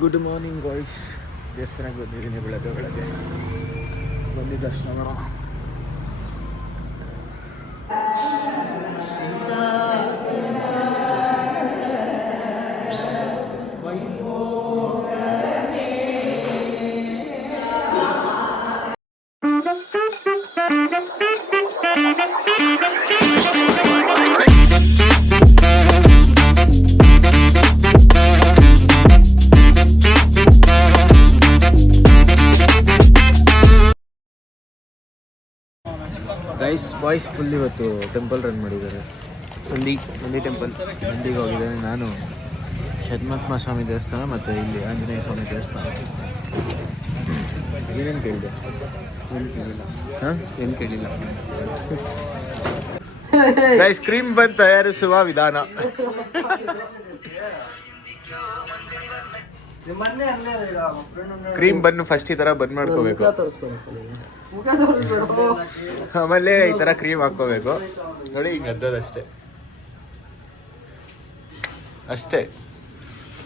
Good morning boys. ದೇವಸ್ಥಾನಕ್ಕೆ ಬಂದಿದ್ದೀನಿ ಬೆಳಗ್ಗೆ ಬಂದು ದರ್ಶನ ಮಾಡೋಣ. ಬಾಯ್ಸ್ ಫುಲ್ ಇವತ್ತು ಟೆಂಪಲ್ ರನ್ ಮಾಡಿದ್ದಾರೆ. ನಂದಿ ಟೆಂಪಲ್ ನಂದಿಗೆ ಹೋಗಿದ್ದೇನೆ ನಾನು. ಷಣ್ಮುಖ ಸ್ವಾಮಿ ದೇವಸ್ಥಾನ ಮತ್ತು ಇಲ್ಲಿ ಆಂಜನೇಯ ಸ್ವಾಮಿ ದೇವಸ್ಥಾನ. ಏನೇನು ಕೇಳಿದೆ? ಏನು ಕೇಳಿಲ್ಲ. ಐಸ್ ಕ್ರೀಮ್ ಬನ್ ತಯಾರಿಸುವ ವಿಧಾನ. ಕ್ರೀಮ್ ಬನ್ ಫಸ್ಟ್ ಈ ಥರ ಬನ್ ಮಾಡ್ಕೋಬೇಕು, ಆಮೇಲೆ ಈ ಥರ ಕ್ರೀಮ್ ಹಾಕ್ಕೋಬೇಕು. ನೋಡಿ ಹಿಂಗೆ ಅದ್ದದಷ್ಟೇ, ಅಷ್ಟೇ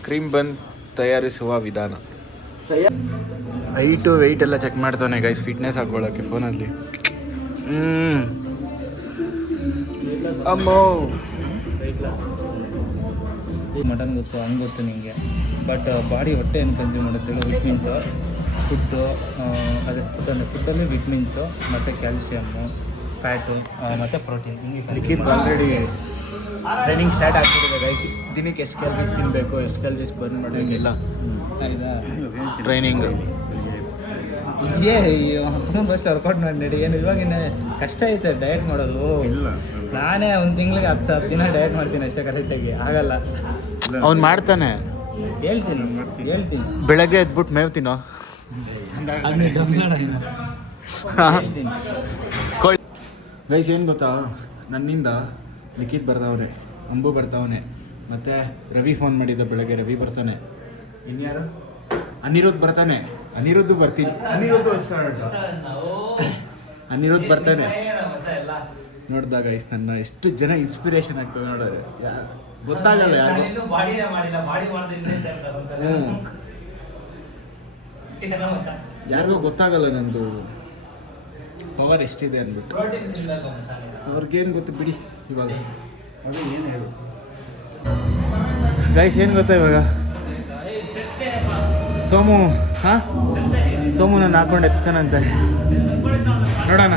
ಕ್ರೀಮ್ ಬನ್ ತಯಾರಿಸುವ ವಿಧಾನ. ಹೈಟು ವೆಯ್ಟ್ ಎಲ್ಲ ಚೆಕ್ ಮಾಡ್ತಾನೆ ಗೈಸ್, ಫಿಟ್ನೆಸ್ ಹಾಕ್ಕೊಳ್ಳೋಕ್ಕೆ ಫೋನಲ್ಲಿ. ಅಮ್ಮೋ ಮಟನ್ ಗೊತ್ತು, ಹಂಗೆ ಗೊತ್ತು ನಿಮಗೆ. ಬಟ್ ಬಾಡಿ ಹೊಟ್ಟೆ ಏನು ಕನ್ಸ್ಯೂಮ್ ಮಾಡುತ್ತೆ ವಿಟ್ಮಿನ್ಸು, ಫುಡ್ಡು, ಅದೇ ಫುಡ್ಡಲ್ಲಿ ವಿಟ್ಮಿನ್ಸು ಮತ್ತು ಕ್ಯಾಲ್ಸಿಯಮ್ಮು, ಫ್ಯಾಟು ಮತ್ತು ಪ್ರೋಟೀನ್. ಲಿಖಿತ್ ಆಲ್ರೆಡಿ ಟ್ರೈನಿಂಗ್ ಸ್ಟಾರ್ಟ್ ಆಗ್ತಿದೆ ಗೈಸ್. ದಿನಕ್ಕೆ ಎಷ್ಟು ಕ್ಯಾಲರೀಸ್ ತಿನ್ನಬೇಕು, ಎಷ್ಟು ಕ್ಯಾಲರೀಸ್ ಬರ್ನ್ ಮಾಡಬೇಕು ಎಲ್ಲ ಟ್ರೈನಿಂಗ್. ಇದೇ ಫಸ್ಟ್ ವರ್ಕೌಟ್ ಮಾಡಿ ನಡಿ. ಏನು ಇವಾಗಿನ ಕಷ್ಟ ಐತೆ ಡಯಟ್ ಮಾಡೋದು. ನಾನೇ ಒಂದು ತಿಂಗಳಿಗೆ 10 ದಿನ ಡಯಟ್ ಮಾಡ್ತೀನಿ ಅಷ್ಟೇ, ಕರೆಕ್ಟಾಗಿ ಆಗಲ್ಲ. ಅವ್ನು ಮಾಡ್ತಾನೆ, ಹೇಳ್ತೀನಿ. ಬೆಳಗ್ಗೆ ಎದ್ಬಿಟ್ಟು ಮೇವ್ ತಿನ್ನೋ. ಗೈಸ್ ಏನು ಗೊತ್ತಾ, ನನ್ನಿಂದ ಲಿಖಿತ್ ಬರ್ತಾವನೆ, ಅಂಬು ಬರ್ತಾವನೆ, ಮತ್ತು ರವಿ ಫೋನ್ ಮಾಡಿದ್ದ ಬೆಳಗ್ಗೆ, ರವಿ ಬರ್ತಾನೆ. ಇನ್ಯಾರು? ಅನಿರುದ್ಧ್ ಬರ್ತಾನೆ. ಅನಿರುದ್ಧ್ ಬರ್ತೀನಿ, ಅನಿರುದ್ಧ್ ಬರ್ತಾನೆ. ನೋಡಿದಾಗ ಗೈಸ್ ನನ್ನ ಎಷ್ಟು ಜನ ಇನ್ಸ್ಪಿರೇಷನ್ ಆಗ್ತದೆ ನೋಡೋದು. ಗೊತ್ತಾಗಲ್ಲ ಯಾರು, ಯಾರಿಗೂ ಗೊತ್ತಾಗಲ್ಲ ನಂದು ಪವರ್ ಎಷ್ಟಿದೆ ಅಂದ್ಬಿಟ್ಟು. ಅವ್ರಿಗೇನು ಗೊತ್ತು ಬಿಡಿ. ಇವಾಗ ಏನು ಹೇಳು ಗೈಸ್, ಏನು ಗೊತ್ತಾ ಇವಾಗ ಸೋಮು ನಾನು ಹಾಕೊಂಡು ಎತ್ತಾನಂತೆ, ನೋಡೋಣ.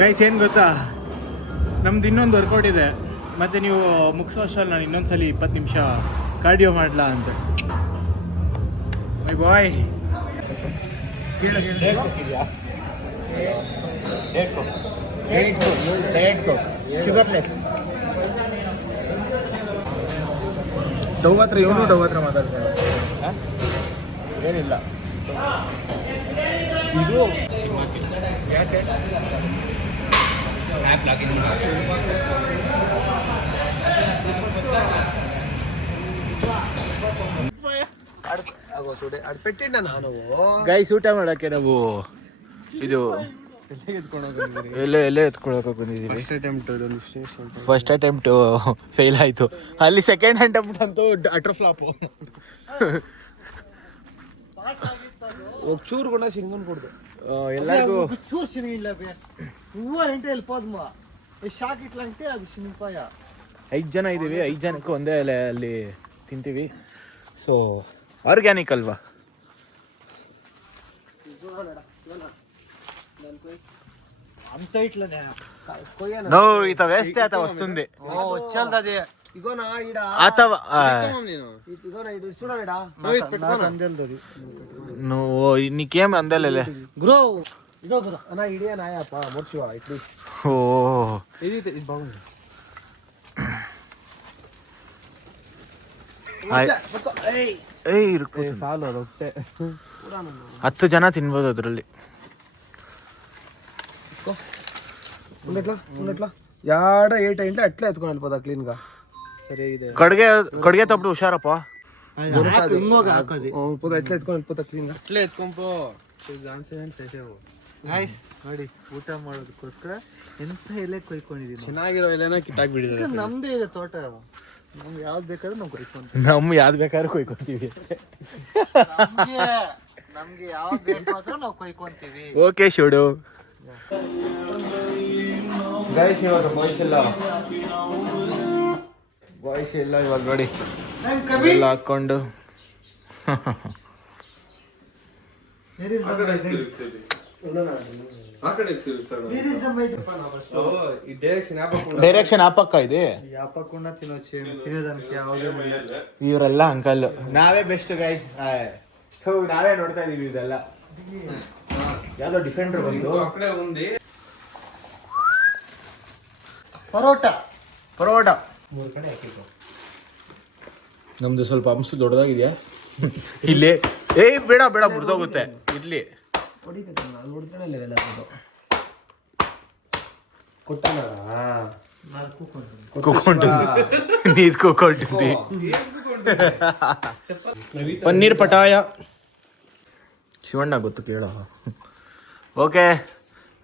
ಗೈಸ್ ಏನು ಗೊತ್ತಾ, ನಮ್ದು ಇನ್ನೊಂದು ವರ್ಕೌಟ್ ಇದೆ, ಮತ್ತು ನೀವು ಮುಗಿಸೋ ಅಷ್ಟರಲ್ಲಿ ನಾನು ಇನ್ನೊಂದ್ಸಲಿ 20 ನಿಮಿಷ ಕಾರ್ಡಿಯೋ ಮಾಡಲಾ ಅಂತ. ಮೈ ಬಾಯ್ ಶುಗರ್ಲೆಸ್. ಡವ್ ಹತ್ರ ಮಾತಾಡ್ತಾರೆ, ಏನಿಲ್ಲ. ಇದು ಯಾಕೆ ಗೈಸ್ ಊಟ ಮಾಡಕ್ಕೆ ನಾವು ಇದು ಎಲ್ಲೇ ಎತ್ಕೊಳಕ್ಕೆ ಬಂದಿದ್ದೀವಿ. ಫಸ್ಟ್ ಅಟೆಂಪ್ಟ್ ಫೇಲ್ ಆಯಿತು, ಅಲ್ಲಿ ಸೆಕೆಂಡ್ ಅಟೆಂಪ್ಟ್ ಅಂತೂ ಅಟ್ರ್ ಫ್ಲಾಪು. ಚೂರು ಕೂಡ ಸಿಂಗನ್ ಕೊಡ್ದು ಎಲ್ಲರಿಗೂ ಚೂರು ಸಿನಿಗಿಲ್ಲ. ಹೂವು ಎಂಟೆ ಎಲ್ಲಿ ಪದ್ಮ ಶಾಕ್ ಇಟ್ಲಂತೆ ಅದು ಸಿನಿಪಾಯ. 5 ಜನ ಇದ್ದೀವಿ, 5 ಜನಕ್ಕೆ ಒಂದೇ ಎಲೆ ಅಲ್ಲಿ ತಿಂತೀವಿ. ಸೊ ಆರ್ಗ್ಯಾನಿಕ್ ಅಲ್ವಾ? నో ఇత వేస్తే అత వస్తుంది. వచ్చేది ఇగోనా ఈడ అతవ ఇగోనా ఇడు చూడలేడా అందేల్దది. నువ్వు నీకేం అందలేలే గ్రో ఇదో గ్రో అన్న ఇడియా నాయప్ప మోర్చువా ఇట్లి. ఓ ఇది బాగుంది. ಏಯ್ ಇರ್ಕೋ ಸಾಲು ರೊಟ್ಟೆ 10 ಜನ ತಿನ್ಬೋದು ಅದರಲ್ಲಿ. ఉండట్లా యాడ 8 ఇంట్లో అట్లా ఎత్తుకొని వెళ్ళిపోతా క్లీన్గా. సరే ಇದೆ ಕಡ್ಗೆ ತಪ್ಪು ಹುಷಾರಪ್ಪ. పోతా ఎట్లా ఎత్తుకొని వెళ్ళిపోతా క్లీన్గా. ಅಟ್ಲೇ ಎತ್ಕೊಂಪೋ. ನೈಸ್ ನೋಡಿ, ಊಟ ಮಾಡೋದಕ್ಕೋಸ್ಕರ ಎಂತ ಎಲೆ ಕೊಯ್ಕೊಂಡಿದ್ದೀನಿ. ಚೆನ್ನಾಗಿರೋ ಎಲೆನ ಕಿತ್ತಾಕ್ ಬಿಡಿದ್ರೆ. ನಮ್ದೇ ಇದೆ ತೋಟ. ನಮ್ಗೆ ಯಾವ್ದು ಬೇಕಾದ್ರೂ ನಾವು ಕೊಯ್ಕೊಂತೀವಿ. ನಮ್ಗೆ ಯಾವ್ದು ಬೇಕಾದ್ರೂ ಕೊಯ್ಕೊಂತೀವಿ. ನಮ್ಗೆ ಯಾವ್ದು ಬೇಕಾದ್ರೂ ನಾವು ಕೊಯ್ಕೊಂತೀವಿ. ಓಕೆ ಶೂಡು. ಗೈಸ್ ಇವಾಗ ಬಾಯ್ಸ್ ಎಲ್ಲ ಇವಾಗ ನೋಡಿ ಎಲ್ಲ ಹಾಕೊಂಡು ಡೈರೆಕ್ಷನ್ ಆಪಕ್ಕ ಇದೆ. ಇವರೆಲ್ಲ ಅಂಕಲ್, ನಾವೇ ಬೆಸ್ಟ್ ಗೈಸ್. ನಾವೇ ನೋಡ್ತಾ ಇದೀವಿ ಇದೆಲ್ಲ. ಯಾವ್ದೋ ಡಿಫೆಂಡರ್ ಬಂತು. ಪರೋಟ ನಮ್ದು ಸ್ವಲ್ಪ ಅಂಶ ದೊಡ್ಡದಾಗಿದೆಯಾ ಇಲ್ಲಿ. ಬೇಡ ಮುರಿದೋಗುತ್ತೆ. ಇರ್ಲಿ ಪನ್ನೀರ್ ಪಟಾಯ ಶಿವಣ್ಣ ಗೊತ್ತು ಕೇಳೋ. Okay,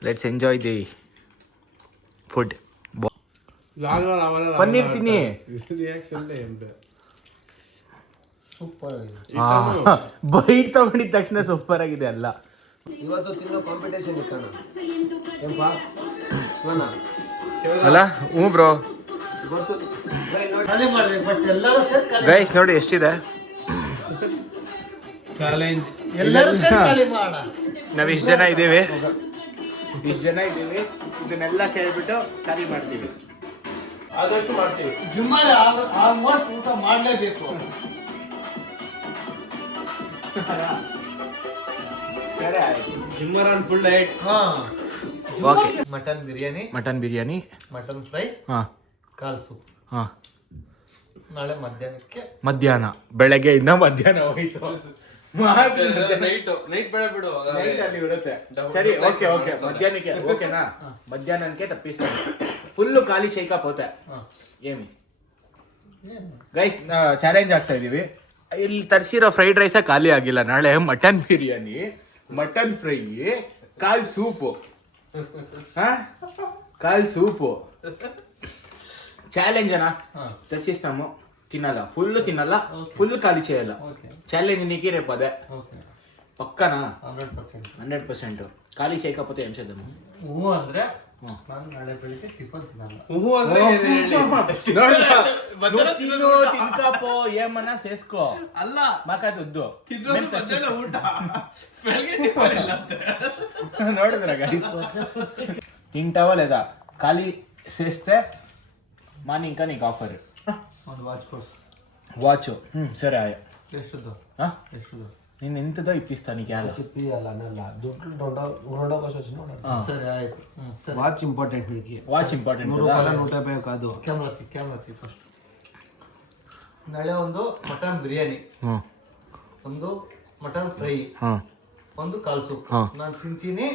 let's enjoy the food. Paneer ತಿನ್ನಿ. ಬೈಟ್ ತಗೊಂಡಿದ ತಕ್ಷಣ ಸೂಪರ್ ಆಗಿದೆ ಅಲ್ಲ. ಇವತ್ತು ತಿನ್ನೋ ಕಾಂಪಿಟೇಷನ್ ಅಲ್ಲ. ಹ್ಞೂ ಬ್ರೋ. ಗೈಸ್ ನೋಡಿ ಎಷ್ಟಿದೆ ಚಾಲೆಂಜ್. ನಾವ್ ಇಷ್ಟು ಜನ ಇದ್ದೀವಿ. ಇದನ್ನೆಲ್ಲ ಸೇರಿಬಿಟ್ಟು ಖಾಲಿ ಮಾಡ್ತೀವಿ. ಆದಷ್ಟು ಮಾಡ್ತೀವಿ. ಆಲ್ಮೋಸ್ಟ್ ಊಟ ಮಾಡಲೇಬೇಕು. Gymmer on full diet. Okay. Mutton biryani, mutton fry, ಕಾಲ್ ಸೂಪ್. ನಾಳೆ ಮಧ್ಯಾಹ್ನ ಬೆಳಗ್ಗೆಯಿಂದ ಮಧ್ಯಾಹ್ನ ಹೋಯ್ತು. ನೈಟ್ ಬೇಡ ಬಿಡು, ಅಲ್ಲಿ ಇರುತ್ತೆ. ಸರಿ, ಓಕೆ ಮಧ್ಯಾಹ್ನಕ್ಕೆ ಓಕೆನಾ? ಮಧ್ಯಾಹ್ನಕ್ಕೆ ತಪ್ಪಿಸ್ತಾನೆ. ಫುಲ್ಲು ಖಾಲಿ ಶೇಕಪ್ ಹೋತೆ ಏಮಿ. ಗೈಸ್ ಚಾಲೆಂಜ್ ಆಗ್ತಾ ಇದೀವಿ. ಇಲ್ಲಿ ತರಿಸಿರೋ ಫ್ರೈಡ್ ರೈಸ ಖಾಲಿ ಆಗಿಲ್ಲ. ನಾಳೆ ಮಟನ್ ಬಿರಿಯಾನಿ, ಮಟನ್ ಫ್ರೈ, ಕಾಲ್ ಸೂಪು. ಚಾಲೆಂಜ್ ಅಣ್ಣ. తెచ్చిస్తాము. తినాలా? ఫుల్ ఖాళీ చేయాలా? ఛాలెంజ్ నీకే రేపు అదే పక్కనా? 100%. ఖాళీ చేయకపోతే ఏం చేద్దాము? ಅಂದ್ರೆ ನಾನು ನಾಳೆ ಬೆಳಿಗ್ಗೆ ಟಿಫನ್ ತಿನ್ನಲ್ಲ. తినకపో ఏమన్నా చేసుకో. అల్ల మాకద్దు ಊಟ ನೋಡಿದ್ರ తింటావా లేదా? ఖాళీ చేస్తే మార్నింగ్ ఇంకా నీకు ఆఫర్. ಒಂದು వాచ్ సరే ఆయా. ಎಷ್ಟದು? నేను ఎంతదో ఇప్పిస్తా నీకు. ಸರಿ ಆಯ್ತು. ವಾಚ್ ಇಂಪಾರ್ಟೆಂಟ್ నీకు. Watch important. 150 ಕಾದು. Camera first. ನಾಳೆ ಒಂದು ಮಟನ್ ಬಿರಿಯಾನಿ, ಒಂದು ಮಟನ್ ಫ್ರೈ, ಒಂದು ಕಾಲ್ ಸೂಪ್ ನಾನು ತಿಂತೀನಿ.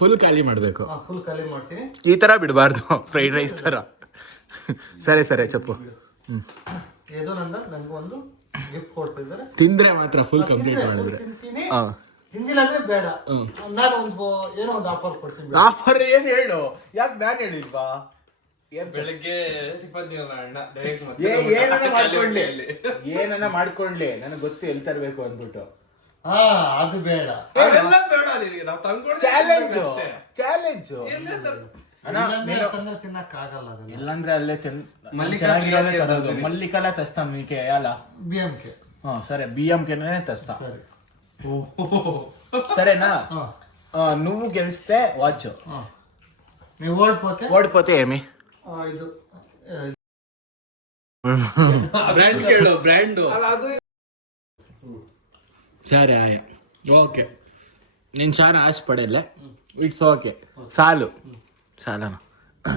ಫುಲ್ ಖಾಲಿ ಮಾಡಬೇಕು. ಫುಲ್ ಖಾಲಿ ಮಾಡ್ತೀನಿ. ಈ ತರ ಬಿಡಬಾರ್ದು, ಫ್ರೈಡ್ ರೈಸ್ ತರ. ಸರಿ చెప్పు. ಏದೋ ನನಗೆ ಒಂದು ಗಿಫ್ಟ್ ಕೊಡ್ತಿದ್ದಾರೆ. ತಿಂದ್ರೆ ಮಾತ್ರ ಫುಲ್ ಕಂಪ್ಲೀಟ್ ಮಾಡಿದ್ರೆ. ತಿಂದಿಲ್ಲ ಅಂದ್ರೆ ಬೇಡ. ನಾನು ಏನೋ ಒಂದು ಆಫರ್ ಕೊಡ್ತೀನಿ. ಆಫರ್ ಏನ್ ಹೇಳು? ಯಾಕೆ ನಾನು ಹೇಳಿಲ್ವಾ? ಬೆಳಗ್ಗೆ ಟಿಫನ್ ತಿನ್ನೋಣ ಡೈರೆಕ್ಟ್. ಏನನ್ನ ಮಾಡ್ಕೊಂಡ್ಲಿ, ನನಗೆ ಗೊತ್ತು ಎಲ್ಲಿ ತರಬೇಕು ಅಂದ್ಬಿಟ್ಟು. ಅದು ಬೇಡ. ಅವೆಲ್ಲ ಬೇಡ ನಿನಗೆ. ನಾವು ತಂದ್ಕೊಡ್ತೀವಿ. ಚಾಲೆಂಜ್ ತಿನ್ನಕ್ಕಾಗಲ್ಲ. ಇಲ್ಲಾಂದ್ರೆ ಅಲ್ಲೇ మల్లికలా తెస్తాం నీకే. ఎలా? బియ్యంకే. సరే బియ్యంకేనే తెస్తా. సరేనా? నువ్వు గెలిస్తే వాచ్, నువ్వు ఓడిపోతే ఏమి? ಇದು ಬ್ರ್ಯಾಂಡ್ ಕೇಳು. ಬ್ರ್ಯಾಂಡ್ సరే ఆయా. ఓకే, నేను చాలా ఆశపడేలే. It's okay. చాలనా?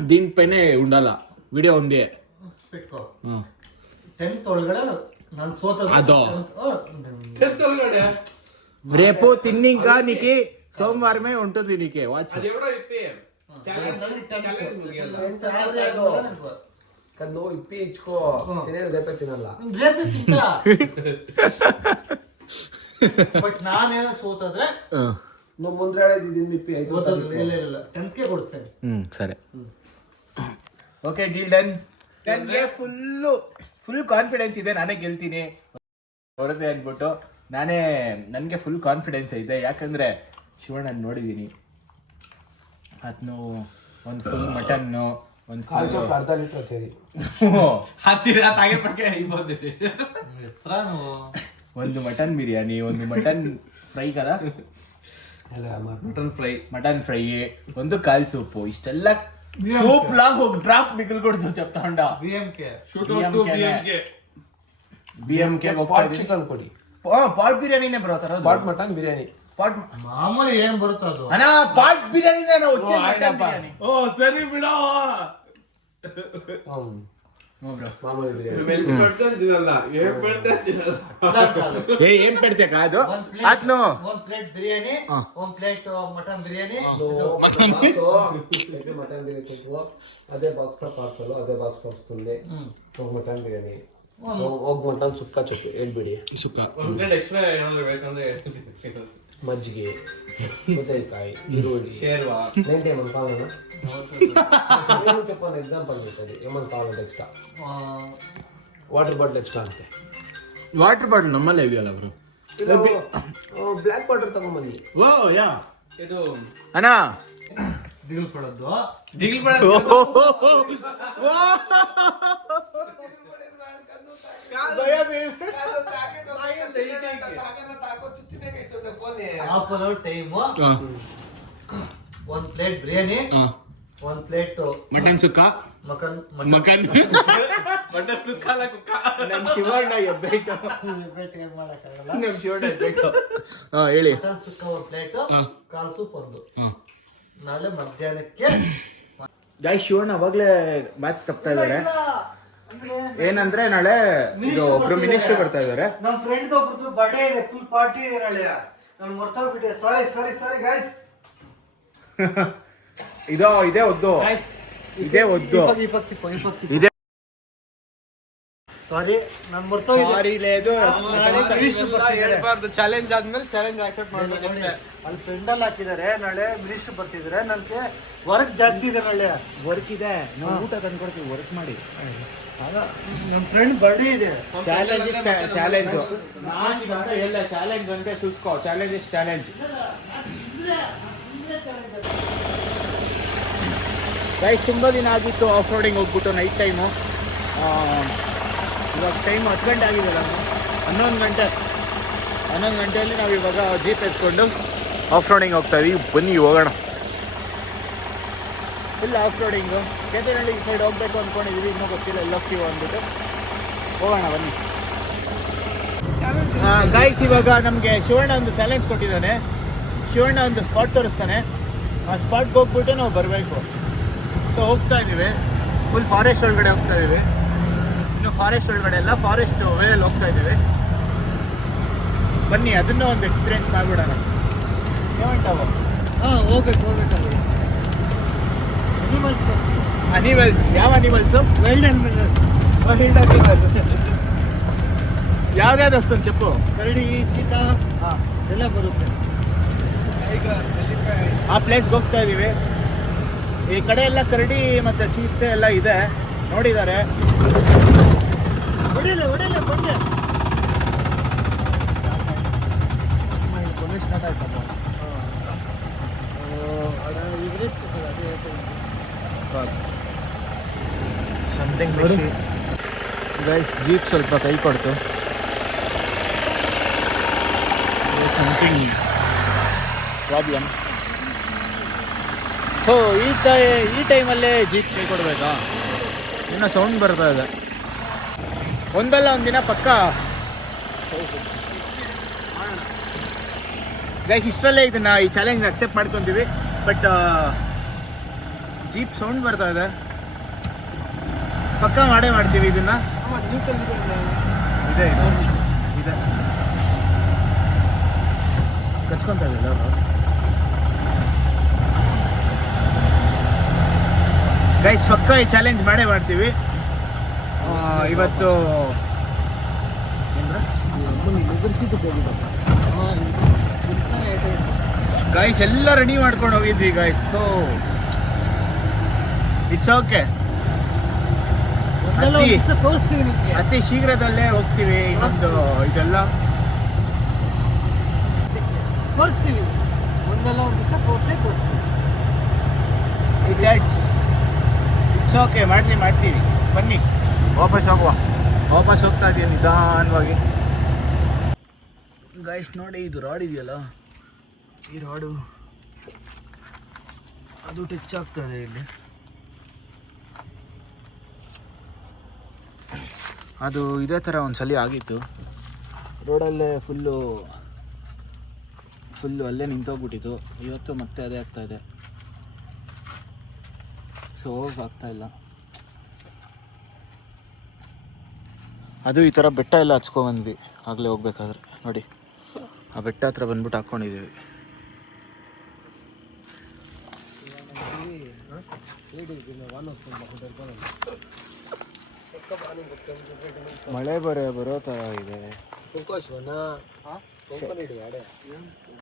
దీనిపైనే ఉండాలా వీడియో ఉంది. పెట్టుకో. 10th ಒಳಗಡೆ ನಾನು ಸೋತ ಅದೋ 10th ಒಳಗಡೆ రేపు తిన్ని ఇంకా నీకు సోమవారమే ఉంటుంది నీకే వాచ్. అది ఎవడో ఇప్పి ಚಾಲೆಂಜ್ ಮುಗಿಯಲ್ಲ. ಕಣ್ಣು ಇಪ್ಪಿ ಇಚ್ಕೋ. ತಿನ್ನೋದು ರೇಪೆ ತಿನ್ನಲ್ಲ. ರೇಪೆ ತಿಂತ. ಬಟ್ ನಾನೇನೋ ಸೋತಾದ್ರೆ నువ్వు ముందు ಹೇಳಿದ್ದೀನಿ ಇಪ್ಪಿ 5 ಇಲ್ಲ 10th ಗೆ ಕೊಡ್ತೇನೆ. సరే. Okay, deal done. 10ಗೆ ಫುಲ್ ಕಾನ್ಫಿಡೆನ್ಸ್ ಇದೆ ನಾನೇ ಗೆಲ್ತೀನಿ ಬರುತ್ತೆ ಅಂದ್ಬಿಟ್ಟು ನನಗೆ ಫುಲ್ ಕಾನ್ಫಿಡೆನ್ಸ್ ಇದೆ. ಯಾಕಂದರೆ ಶಿವಣ್ಣ ನೋಡಿದ್ದೀನಿ, ಅದನ್ನು ಒಂದು ಫುಲ್ ಮಟನ್ನು ಒಂದು ಅರ್ಧ ಲೀಟ್ರ್ ಹಚ್ಚೇರಿ ಒಂದು ಮಟನ್ ಬಿರಿಯಾನಿ, ಒಂದು ಮಟನ್ ಫ್ರೈ కదా, మటన్ ఫ్రై, ಒಂದು ಕಾಲ್ ಸೂಪು, ಇಷ್ಟೆಲ್ಲ సూప్ లా ఒక డ్రాప్ మిగిలికూడదు చెప్తా ఉండా. బిఎంకే ಪಾಟ್ ಚಿಕನ್ ಕೊಡಿ. ಪಾಟ್ ಬಿರಿಯಾನಿನೇ ಬರೋತಾರ, ಪಾಟ್ ಮಟನ್ ಬಿರಿಯಾನಿ. ಪಾಟ್ ಮಾಮೂಲಿ ಏನ್ ಬರುತ್ತೆ ಅದು ಅಣ್ಣ, ಪಾಟ್ ಬಿರಿಯಾನಿನೇ వచ్చే ಮಟನ್ ಬಿರಿಯಾನಿ. ಓ ಸರಿ ಬಿಡ. ಮಾಮೂಲಿ ಬಿರಿಯಾನಿ ಏನ್ ಪಡ್ತೆ ಕಾದು ಆತ್ನು ಒಂದ್ ಪ್ಲೇಟ್ ಬಿರಿಯಾನಿ, ಒಂದ್ plate mutton biryani, mutton biryani ಅದೇ ಬಾಕ್ಸ್ ಪಾರ್ಸಲ್, ಅದೇ ಬಾಕ್ಸ್ ತರಿಸ್ತೀನಿ. ಹೋಗಿ ಮಟನ್ ಬಿರಿಯಾನಿ, ಹೋಗಿ ಮಟನ್ ಸುಕ್ಕ ಚೊಪ್ಪು ಹೇಳ್ಬಿಡಿ. ಸುಕ್ಕ ಮಜ್ಜಿಗೆ, ಸೌತೆಕಾಯಿ, ಈರುಳ್ಳಿ, మెంతే ఏమన్నా కావాలన్నా చెప్పాను. ఎగ్జాంపుల్ చెప్తుంది, ఏమన్నా కావాలంటే ఎక్స్ట్రా వాటర్ బాటిల్ ఎక్స్ట్రా అంతే. ವಾಟರ್ ಬಾಟಲ್ ನಮ್ಮಲ್ಲೇ ಇದೆಯಲ್ಲ ಬ್ರೋ. ಬ್ಲ್ಯಾಕ್ ವಾಟರ್ ತಗೊಂಬನ್ನಿ. ಓ ಯಾ ಇದು ಅಣ್ಣ ದಿಗಿಲ್ ಪಡೋದು ಟೈಮು. ಒಂದ್ ಪ್ಲೇಟ್ ಬಿರಿಯಾನಿ, ಒಂದ್ ಪ್ಲೇಟ್ ಮಟನ್ ಸುಕ್ಕ, ಮಕನ್ ಮಕನ್ ಮಟನ್ ಸುಕ್ಕ ನಮ್ ಶಿವಣ್ಣ ಎಬ್ಬೆಟ್ಟು, ನಮ್ ಶಿವಣ್ಣ ಎಬ್ಬೆಟ್ಟು. ಹೇಳಿ. ಮಟನ್ ಸುಕ್ಕ ಒಂದ್ ಪ್ಲೇಟ್, ಕಾಲ್ ಸೂಪ್ ಒಂದು. ನಾಳೆ ಮಧ್ಯಾಹ್ನಕ್ಕೆ ಜೈ ಶಿವಣ್ಣ ಅವಾಗ್ಲೇ ಮಾತು ತಪ್ತಾ ಇದಾರೆ. ಏನಂದ್ರೆ ನಾಳೆ ಒಬ್ರು ಮಿನಿಸ್ಟರ್ ಬರ್ತಾ ಇದಾರೆ. ನಮ್ ಫ್ರೆಂಡ್ ಒಬ್ರದ್ದು ಬರ್ಡೇ ಇದೆ, ಫುಲ್ ಪಾರ್ಟಿ ಇದೆ ನಾಳೆ. ನಾನು ಮರ್ತೋಗ್ಬಿಟ್ಟೆ, ಸಾರಿ ಗೈಸ್. ಇದೇ ಒದ್ದು, ಇದೇ ಒದ್ದು, ಇದೇ ಸಾರಿ ನಾನು ಮರ್ತೋಗಿದ್ದೆ. ಚಾಲೆಂಜ್ ಆದ್ಮೇಲೆ ಚಾಲೆಂಜ್ ಆಕ್ಸೆಪ್ಟ್ ಮಾಡ್ಬೇಕು. ಅಲ್ಲಿ ಫ್ರೆಂಡ್ ಅಲ್ಲಿ ಹಾಕಿದ್ದಾರೆ, ನಾಳೆ ಮಿನಿಸ್ಟರ್ ಬರ್ತಿದ್ದಾರೆ. ನನಗೆ ವರ್ಕ್ ಜಾಸ್ತಿ ಇದೆ, ನಾಳೆ ವರ್ಕ್ ಇದೆ. ನಾವು ಊಟ ತಂದ್ಕೊಡ್ತೀವಿ, ವರ್ಕ್ ಮಾಡಿ. ನಮ್ಮ ಫ್ರೆಂಡ್ ಬರ್ಡೇ ಇದೆ. ಚಾಲೆಂಜ್ ಎಲ್ಲ ಚಾಲೆಂಜ್ ಅಂತ ಸುಸ್ಕೋ. Challenge is challenge. ಗೈಸ್, ತುಂಬ ದಿನ ಆಗಿತ್ತು ಆಫ್ ರೋಡಿಂಗ್ ಹೋಗ್ಬಿಟ್ಟು ನೈಟ್ ಟೈಮು. ಇವಾಗ ಟೈಮ್ 10 ಗಂಟೆ ಆಗಿದೆ. 11 ಗಂಟೆಯಲ್ಲಿ ನಾವು ಇವಾಗ ಜೀಪ್ ಎತ್ಕೊಂಡು ಆಫ್ ರೋಡಿಂಗ್ ಹೋಗ್ತಾ ಇದೀವಿ. ಬನ್ನಿ ಹೋಗೋಣ. Full of roading. Ketanahalli side ಹೋಗ್ಬೇಕು ಅಂದ್ಕೊಂಡಿದ್ದೀವಿ, ಇನ್ನೂ ಗೊತ್ತಿಲ್ಲ ಎಲ್ಲ ಹೋಗ್ತೀವೋ ಅಂದ್ಬಿಟ್ಟು. ಹೋಗೋಣ ಬನ್ನಿ. ಗೈಸ್, ಇವಾಗ ನಮಗೆ ಶಿವಣ್ಣ ಒಂದು ಚಾಲೆಂಜ್ ಕೊಟ್ಟಿದ್ದಾನೆ. ಶಿವಣ್ಣ ಒಂದು ಸ್ಪಾಟ್ ತೋರಿಸ್ತಾನೆ. ಆ ಸ್ಪಾಟ್ಗೆ ಹೋಗ್ಬಿಟ್ಟು ನಾವು ಬರಬೇಕು. ಸೊ ಹೋಗ್ತಾ ಇದ್ದೀವಿ, ಫುಲ್ ಫಾರೆಸ್ಟ್ ಒಳಗಡೆ ಹೋಗ್ತಾ ಇದ್ದೀವಿ. ಇನ್ನು ಫಾರೆಸ್ಟ್ ಒಳಗಡೆ ಎಲ್ಲ ಫಾರೆಸ್ಟ್ ವೇಯಲ್ಲಿ ಹೋಗ್ತಾ ಇದ್ದೀವಿ. ಬನ್ನಿ, ಅದನ್ನು ಒಂದು ಎಕ್ಸ್ಪೀರಿಯನ್ಸ್ ಮಾಡಿಬಿಡೋಣ. ಏమంటావు? ಹೋಗ್ಬೇಕಲ್ಲ. ಅನಿಮಲ್ಸ್. ಯಾವ ಅನಿಮಲ್ಸು? Wild animals. ಯಾವ್ದಾದ್ರು ವಸ್ತು చెప్పు. ಕರಡಿ, ಚೀತಾ ಎಲ್ಲ ಬರುತ್ತೆ. ಆ ಪ್ಲೇಸ್ಗೆ ಹೋಗ್ತಾ ಇದ್ದೀವಿ. ಈ ಕಡೆ ಎಲ್ಲ ಕರಡಿ ಮತ್ತು ಚೀತೆ ಎಲ್ಲ ಇದೆ, ನೋಡಿದ್ದಾರೆ. ಹೊಡಿಲ್ಲ ಬಂದೆ. ಸ್ಟಾರ್ಟ್ ಆಯ್ತಪ್ಪ. ಸಮಥಿಂಗ್ ಗೈಸ್, ಜೀಪ್ ಸ್ವಲ್ಪ ಕೈ ಕೊಡ್ತು. Something problem. ಸೊ ಈ ಟೈಮಲ್ಲೇ ಜೀಪ್ ಕೈ ಕೊಡಬೇಕಾ? ಇನ್ನೂ ಸೌಂಡ್ ಬರ್ತಾ ಇದೆ. ಒಂದಲ್ಲ ಒಂದಿನ ಪಕ್ಕ ಗೈಸ್, ಇಷ್ಟರಲ್ಲೇ ಇದನ್ನು ಈ ಚಾಲೆಂಜ್ ಅಕ್ಸೆಪ್ಟ್ ಮಾಡ್ಕೊತೀವಿ. ಬಟ್ ಜೀಪ್ ಸೌಂಡ್ ಬರ್ತಾ ಇದೆ. ಪಕ್ಕ ಮಾಡೇ ಮಾಡ್ತೀವಿ ಇದನ್ನು. ಇದೆ ಕಚ್ಕೊತಾ ಇದೆ. ಗೈಸ್, ಪಕ್ಕ ಈ ಚಾಲೆಂಜ್ ಮಾಡೇ ಮಾಡ್ತೀವಿ ಇವತ್ತು. ಗೈಸ್ ಎಲ್ಲ ರೆಡಿ ಮಾಡ್ಕೊಂಡು ಹೋಗಿದ್ವಿ ಗೈಸ್. So it's okay. ಅದೆಲ್ಲ ಒಂದ್ ದಿವ್ಸ ತೋರಿಸ್ತೀವಿ ನಿಮಗೆ. ಅತಿ ಶೀಘ್ರದಲ್ಲೇ ಹೋಗ್ತೀವಿ. ಇನ್ನೊಂದು ಇದೆಲ್ಲ ತೋರಿಸ್ತೀವಿ, ಒಂದೆಲ್ಲ ಒಂದು ದಿವಸ ತೋರಿಸ್ತೀವಿ. ಇಟ್ಸ್ ಓಕೆ, ಮಾಡ್ತೀವಿ. ಬನ್ನಿ ವಾಪಸ್ ಹೋಗ್ತಾ ಇದೀನಿ ನಿಧಾನವಾಗಿ. ಗೈಸ್ ನೋಡಿ, ಇದು ರಾಡ್ ಇದೆಯಲ್ಲ, ಈ ರಾಡು ಅದು ಟಚ್ ಆಗ್ತದೆ ಇಲ್ಲಿ. ಅದು ಇದೇ ಥರ ಒಂದ್ಸಲಿ ಆಗಿತ್ತು, ರೋಡಲ್ಲೇ ಫುಲ್ಲು ಅಲ್ಲೇ ನಿಂತೋಗ್ಬಿಟ್ಟಿತ್ತು. ಇವತ್ತು ಮತ್ತೆ ಅದೇ ಆಗ್ತಾಯಿದೆ, ಸೊ ಆಗ್ತಾಯಿಲ್ಲ. ಅದು ಈ ಥರ ಬೆಟ್ಟ ಎಲ್ಲ ಹಚ್ಕೊಂಡ್ಬಂದ್ವಿ ಆಗಲೇ ಹೋಗ್ಬೇಕಾದ್ರೆ. ನೋಡಿ, ಆ ಬೆಟ್ಟ ಹತ್ರ ಬಂದ್ಬಿಟ್ಟು ಹಾಕ್ಕೊಂಡಿದ್ದೀವಿ. ಮಳೆ ಬರೋ ಥರ ಇದೆ.